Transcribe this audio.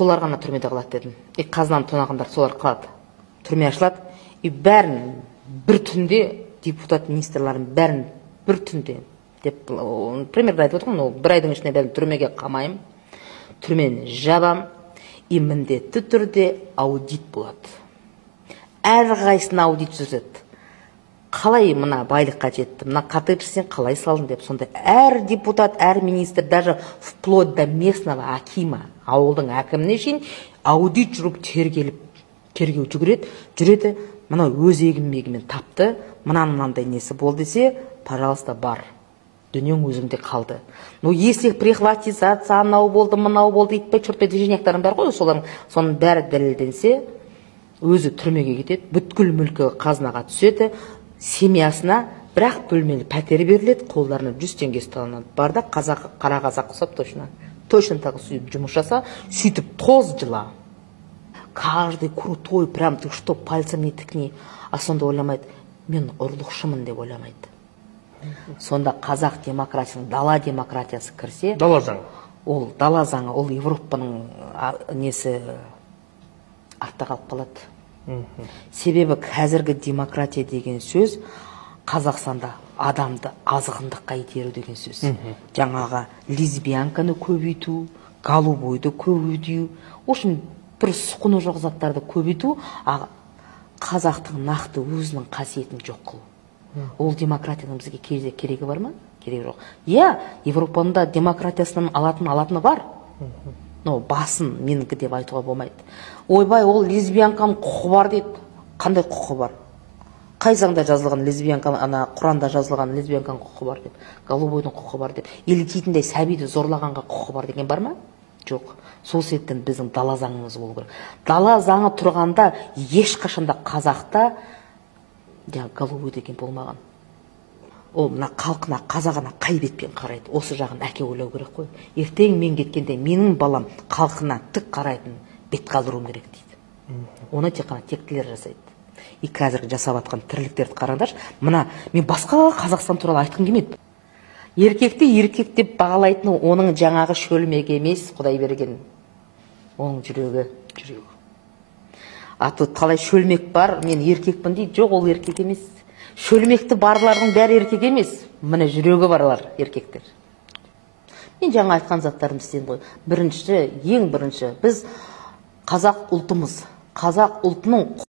солар ғана түрмеде қалады дедім. Қазынаны тонағандар солар қалады. Түрме ашылады. Бәрін бір түнде депутат министрларын бәрін бір түнде деп примерно айтып отырмын, бір айдың ішінде бәрін түрмеге қамайым, түрмені жабам, міндетті түрде аудит болады. Әрқайсысына аудит жүргізеді. Қалай мына байлыққа жетті, мына коттедж сен қалай салдың деп. Сонда әр депутат, әр министр, даже вплоть до местного акима, ауылдың әкіміне шейін аудит жүріп тергеу жүреді. Мына өз егіммен тапты, мынандай несі бол десе, пожалуйста, бар. Дүниең өзіңде қалды. Но если прихватизация, анау болды, мынау болды, итпей чұртпай движенияларың бар ғой, соның бәрі дәлелденсе, өзі түрмеге кетеді, бүткіл мүлкі қазынаға түседі, семьясына бірақ бөлмелі пәтер беріледі, қолдарына 100 теңге ұсталынады. Бар да қара қазақ ұқсап точно тағы сөйтіп жұмыс жаса, сөйтіп тоз жыла. Каждый крутой, прям ты что, пальцем не тыкни. А сонда ойламайды, мен ұрлықшымын деп ойламайды. Сонда қазақ демократиясының, дала демократиясы кірсе, дала заңы. Ол дала заңы, ол Европаның несі артта қалып қалады. Себебі қазіргі демократия деген сөз Қазақстанда адамды азғындыққа итеру деген сөз. Жаңағы лесбиянканы көбейту, голубойды көбейту, общем, бір сұқыны жоқ заттарды көбейту, қазақтың нақты өзінің қасиетін жоқ қылу. Ол демократияның бізге керегі бар ма? Керегі жоқ. Европаның демократиясынан алатыны бар. Но басын менікі деп айтуға болмайды. Ойбай, ол лесбиянканың құқы бар дейді. Қандай құқы бар? Қай заңда жазылған лесбиянканың, Құранда жазылған лесбиянканың құқы бар деп, голубойдың құқы бар деп, или титіндей сәбиді зорлағанға құқы бар деген бар ма? Жоқ. Сол себептен біздің дала заңымыз болу керек. Дала заңы тұрғанда ешқашанда қазақта голубой деген болмаған. Ол мына халқына, қазағына қай бетпен қарайды? Осы жағын әке ойлау керек қой. Ертең мен кеткенде менің балам халқына тік қарайтын бет қалдыруым керек дейді. Оны тек қана тектілер жасайды. Қазіргі жасап атқан тірліктерді қараңдаршы. Мына мен басқа Қазақстан туралы айтқым келмейді. Еркекті еркек деп бағалайтын оның жаңағы шөлмек емес, Құдай берген. Оның жүрегі. Аты талай шөлмек бар, мен еркекпін дейді. Жоқ, ол еркек емес. Шөлмекті барлардың бәрі еркек емес. Міне жүрегі барлар еркектер. Мен жаңа айтқан заттарым істен ғой. Ең бірінші, біз қазақ ұлтымыз. Қазақ ұлтының